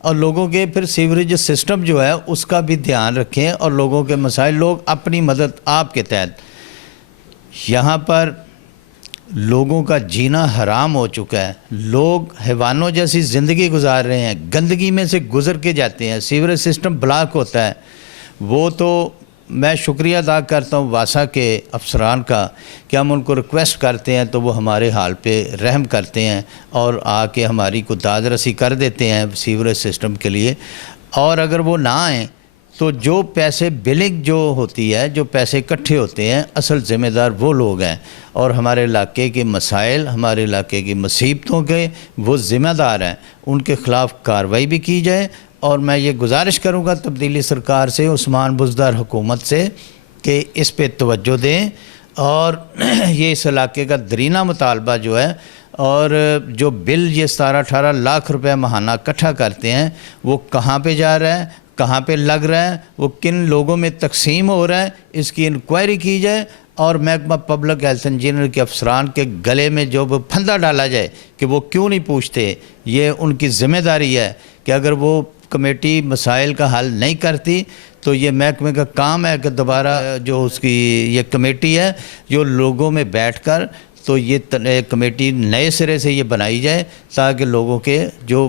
اور لوگوں کے پھر سیوریج سسٹم جو ہے اس کا بھی دھیان رکھیں اور لوگوں کے مسائل لوگ اپنی مدد آپ کے تحت. یہاں پر لوگوں کا جینا حرام ہو چکا ہے. لوگ حیوانوں جیسی زندگی گزار رہے ہیں, گندگی میں سے گزر کے جاتے ہیں, سیوریج سسٹم بلاک ہوتا ہے. وہ تو میں شکریہ ادا کرتا ہوں واسا کے افسران کا کہ ہم ان کو ریکویسٹ کرتے ہیں تو وہ ہمارے حال پہ رحم کرتے ہیں اور آ کے ہماری کو داد رسی کر دیتے ہیں سیوریج سسٹم کے لیے. اور اگر وہ نہ آئیں تو جو پیسے بلنگ جو ہوتی ہے, جو پیسے اکٹھے ہوتے ہیں, اصل ذمہ دار وہ لوگ ہیں اور ہمارے علاقے کے مسائل, ہمارے علاقے کی مصیبتوں کے وہ ذمہ دار ہیں. ان کے خلاف کارروائی بھی کی جائے. اور میں یہ گزارش کروں گا تبدیلی سرکار سے, عثمان بزدار حکومت سے, کہ اس پہ توجہ دیں اور یہ اس علاقے کا درینہ مطالبہ جو ہے اور جو بل یہ 17-18 لاکھ روپے ماہانہ اکٹھا کرتے ہیں وہ کہاں پہ جا رہا ہے, کہاں پہ لگ رہا ہے, وہ کن لوگوں میں تقسیم ہو رہا ہے, اس کی انکوائری کی جائے. اور محکمہ پبلک ہیلتھ انجینئر کے افسران کے گلے میں جو پھندا ڈالا جائے کہ وہ کیوں نہیں پوچھتے. یہ ان کی ذمہ داری ہے کہ اگر وہ کمیٹی مسائل کا حل نہیں کرتی تو یہ محکمے کا کام ہے کہ دوبارہ جو اس کی یہ کمیٹی ہے جو لوگوں میں بیٹھ کر تو یہ کمیٹی نئے سرے سے یہ بنائی جائے تاکہ لوگوں کے جو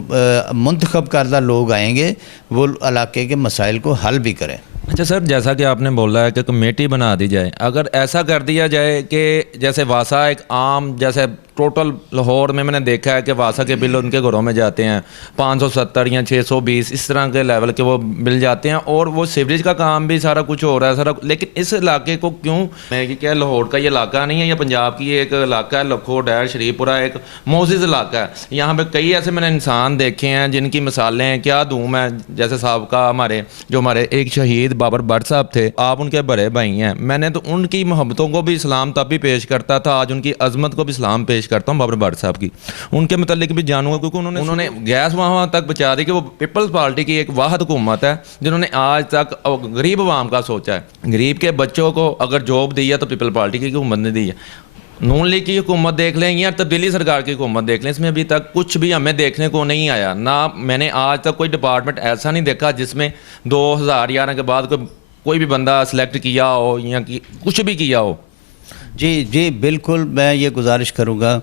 منتخب کردہ لوگ آئیں گے وہ علاقے کے مسائل کو حل بھی کریں. اچھا سر, جیسا کہ آپ نے بولا ہے کہ کمیٹی بنا دی جائے, اگر ایسا کر دیا جائے کہ جیسے واسا ایک عام, جیسے ٹوٹل لاہور میں نے دیکھا ہے کہ واسا کے بل ان کے گھروں میں جاتے ہیں 570 یا 620 اس طرح کے لیول کے وہ بل جاتے ہیں اور وہ سیوریج کا کام بھی سارا کچھ ہو رہا ہے سارا. لیکن اس علاقے کو کیوں, میں کیا لاہور کا یہ علاقہ نہیں ہے, یہ پنجاب کی ایک علاقہ ہے, لکھو ڈیر شریف پورہ ایک معزز علاقہ ہے. یہاں پہ کئی ایسے میں نے انسان دیکھے ہیں جن کی مثالیں ہیں کیا دوں میں, جیسے سابقہ ہمارے ایک شہید بابر بٹ صاحب تھے, آپ ان کے بڑے بھائی ہیں. میں نے تو ان کی محبتوں کو بھی اسلام تب بھی پیش کرتا تھا, آج ان کی عظمت کو بھی اسلام پیش کرتا ہوں. بابر بٹ صاحب کی ان کے متعلق بھی جانوں گا کیونکہ انہوں نے گیس وہاں تک پہنچا دی کہ وہ پیپلز پارٹی کی ایک واحد حکومت ہے جنہوں نے آج تک غریب عوام کا سوچا ہے. غریب کے بچوں کو اگر جاب دی ہے تو پیپل پارٹی کی حکومت نے دی ہے. نون لیگ کی حکومت دیکھ لیں یا تبدیلی سرکار کی حکومت دیکھ لیں, اس میں ابھی تک کچھ بھی ہمیں دیکھنے کو نہیں آیا. نہ میں نے آج تک کوئی ڈپارٹمنٹ ایسا نہیں دیکھا جس میں 2011 کے بعد کوئی بھی بندہ سلیکٹ کیا ہو یا کچھ بھی کیا ہو. جی بالکل, میں یہ گزارش کروں گا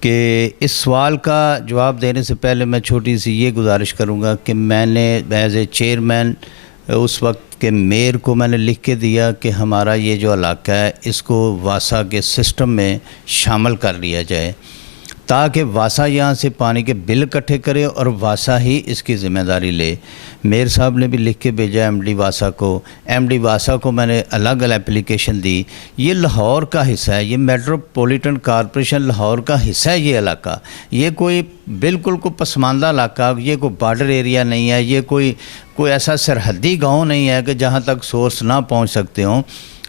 کہ اس سوال کا جواب دینے سے پہلے میں چھوٹی سی یہ گزارش کروں گا کہ میں نے ایز اے چیئرمین اس وقت کے میئر کو میں نے لکھ کے دیا کہ ہمارا یہ جو علاقہ ہے اس کو واسا کے سسٹم میں شامل کر لیا جائے تاکہ واسا یہاں سے پانی کے بل اکٹھے کرے اور واسا ہی اس کی ذمہ داری لے. میئر صاحب نے بھی لکھ کے بھیجا ایم ڈی واسا کو میں نے الگ اپلیکیشن دی. یہ لاہور کا حصہ ہے, یہ میٹروپولیٹن کارپوریشن لاہور کا حصہ ہے. یہ علاقہ یہ کوئی بالکل کو پسماندہ علاقہ, یہ کوئی بارڈر ایریا نہیں ہے, یہ کوئی ایسا سرحدی گاؤں نہیں ہے کہ جہاں تک سورس نہ پہنچ سکتے ہوں.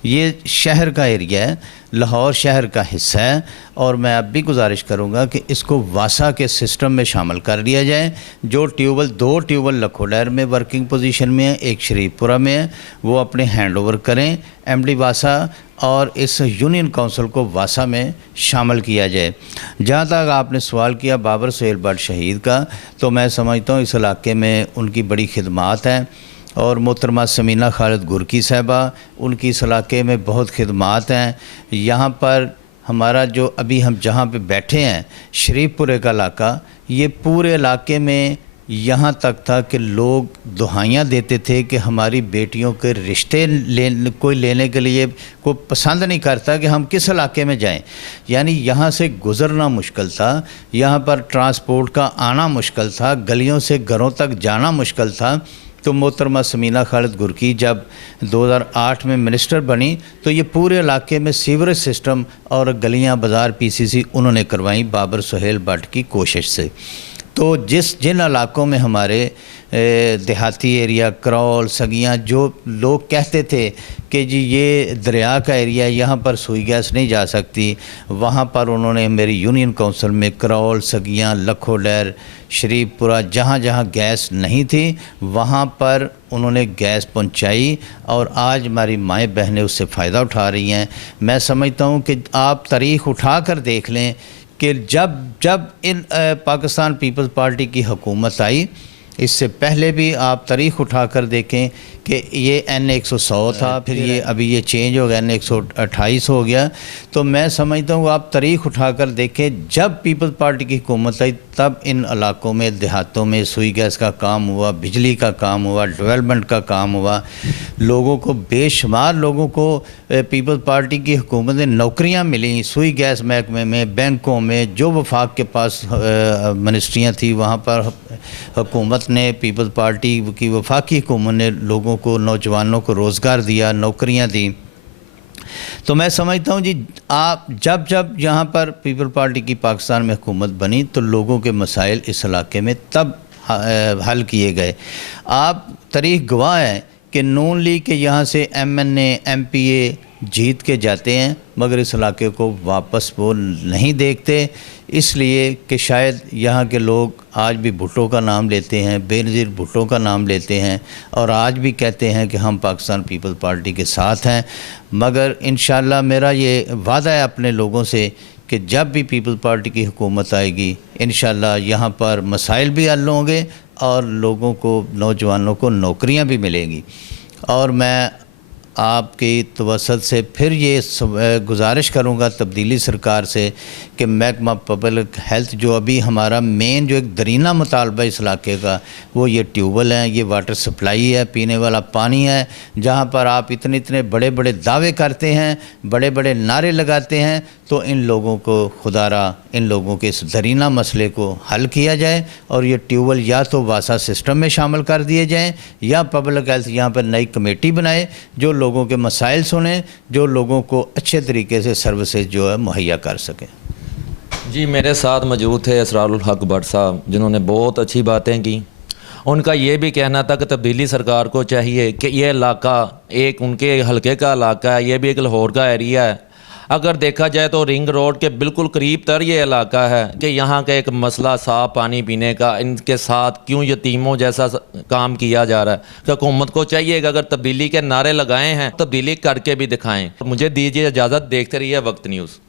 یہ شہر کا ایریا ہے, لاہور شہر کا حصہ ہے. اور میں اب بھی گزارش کروں گا کہ اس کو واسا کے سسٹم میں شامل کر لیا جائے. جو دو ٹیوبل لکھو ڈیر میں ورکنگ پوزیشن میں ہیں, ایک شریف پورہ میں ہے, وہ اپنے ہینڈ اوور کریں ایم ڈی واسا اور اس یونین کونسل کو واسا میں شامل کیا جائے. جہاں تک آپ نے سوال کیا بابر سہیل بٹ شہید کا, تو میں سمجھتا ہوں اس علاقے میں ان کی بڑی خدمات ہیں اور محترمہ سمینہ خالد گرکی صاحبہ ان کی اس علاقے میں بہت خدمات ہیں. یہاں پر ہمارا جو ابھی ہم جہاں پہ بیٹھے ہیں شریف پورے کا علاقہ, یہ پورے علاقے میں یہاں تک تھا کہ لوگ دہائیاں دیتے تھے کہ ہماری بیٹیوں کے رشتے کوئی لینے کے لیے کوئی پسند نہیں کرتا کہ ہم کس علاقے میں جائیں. یعنی یہاں سے گزرنا مشکل تھا, یہاں پر ٹرانسپورٹ کا آنا مشکل تھا, گلیوں سے گھروں تک جانا مشکل تھا. تو محترمہ سمینہ خالد گرکی جب 2008 میں منسٹر بنی تو یہ پورے علاقے میں سیوریج سسٹم اور گلیاں بازار PCC انہوں نے کروائیں بابر سہیل بٹ کی کوشش سے. تو جن علاقوں میں ہمارے دیہاتی ایریا کرول سگیاں جو لوگ کہتے تھے کہ جی یہ دریا کا ایریا ہے یہاں پر سوئی گیس نہیں جا سکتی, وہاں پر انہوں نے میری یونین کونسل میں کرول سگیاں لکھو ڈیر شریف پورہ جہاں جہاں گیس نہیں تھی وہاں پر انہوں نے گیس پہنچائی اور آج ہماری مائیں بہنیں اس سے فائدہ اٹھا رہی ہیں. میں سمجھتا ہوں کہ آپ تاریخ اٹھا کر دیکھ لیں کہ جب ان پاکستان پیپلز پارٹی کی حکومت آئی اس سے پہلے بھی آپ تاریخ اٹھا کر دیکھیں کہ یہ N100 تھا، پھر یہ ابھی یہ چینج ہو گیا N128 ہو گیا. تو میں سمجھتا ہوں آپ تاریخ اٹھا کر دیکھیں، جب پیپلز پارٹی کی حکومت آئی تب ان علاقوں میں، دیہاتوں میں سوئی گیس کا کام ہوا، بجلی کا کام ہوا، ڈیولپمنٹ کا کام ہوا. لوگوں کو، بے شمار لوگوں کو پیپلز پارٹی کی حکومت نے نوکریاں ملیں، سوئی گیس محکمے میں، بینکوں میں، جو وفاق کے پاس منسٹریاں تھیں وہاں پر حکومت نے، پیپلز پارٹی کی وفاقی حکومت نے لوگوں کو، نوجوانوں کو روزگار دیا، نوکریاں دیں. تو میں سمجھتا ہوں جی، آپ جب یہاں پر پیپل پارٹی کی پاکستان میں حکومت بنی تو لوگوں کے مسائل اس علاقے میں تب حل کیے گئے. آپ تاریخ گواہ ہیں کہ نون لیگ کے یہاں سے MNA MPA جیت کے جاتے ہیں مگر اس علاقے کو واپس وہ نہیں دیکھتے، اس لیے کہ شاید یہاں کے لوگ آج بھی بھٹو کا نام لیتے ہیں، بےنظیر بھٹو کا نام لیتے ہیں، اور آج بھی کہتے ہیں کہ ہم پاکستان پیپل پارٹی کے ساتھ ہیں. مگر انشاءاللہ میرا یہ وعدہ ہے اپنے لوگوں سے کہ جب بھی پیپل پارٹی کی حکومت آئے گی انشاءاللہ یہاں پر مسائل بھی حل ہوں گے اور لوگوں کو، نوجوانوں کو نوکریاں بھی ملیں گی. اور میں آپ کی توسط سے پھر یہ گزارش کروں گا تبدیلی سرکار سے کہ محکمہ پبلک ہیلتھ، جو ابھی ہمارا مین جو ایک درینہ مطالبہ اس علاقے کا، وہ یہ ٹیوبل ہیں، یہ واٹر سپلائی ہے، پینے والا پانی ہے، جہاں پر آپ اتنے بڑے بڑے دعوے کرتے ہیں، بڑے بڑے نعرے لگاتے ہیں، تو ان لوگوں کو خدا را ان لوگوں کے اس درینہ مسئلے کو حل کیا جائے اور یہ ٹیوبل یا تو واسا سسٹم میں شامل کر دیے جائیں یا پبلک ہیلتھ یہاں پر نئی کمیٹی بنائے جو لوگوں کے مسائل سنیں، جو لوگوں کو اچھے طریقے سے سروسز جو ہے مہیا کر سکیں. جی، میرے ساتھ موجود تھے اسرار الحق بٹ صاحب، جنہوں نے بہت اچھی باتیں کی. ان کا یہ بھی کہنا تھا کہ تبدیلی سرکار کو چاہیے کہ یہ علاقہ ایک ان کے حلقے کا علاقہ ہے، یہ بھی ایک لاہور کا ایریا ہے. اگر دیکھا جائے تو رنگ روڈ کے بالکل قریب تر یہ علاقہ ہے کہ یہاں کا ایک مسئلہ صاف پانی پینے کا، ان کے ساتھ کیوں یتیموں جیسا کام کیا جا رہا ہے. کہ حکومت کو چاہیے کہ اگر تبدیلی کے نعرے لگائے ہیں تبدیلی کر کے بھی دکھائیں. مجھے دیجیے اجازت، دیکھتے رہیے وقت نیوز.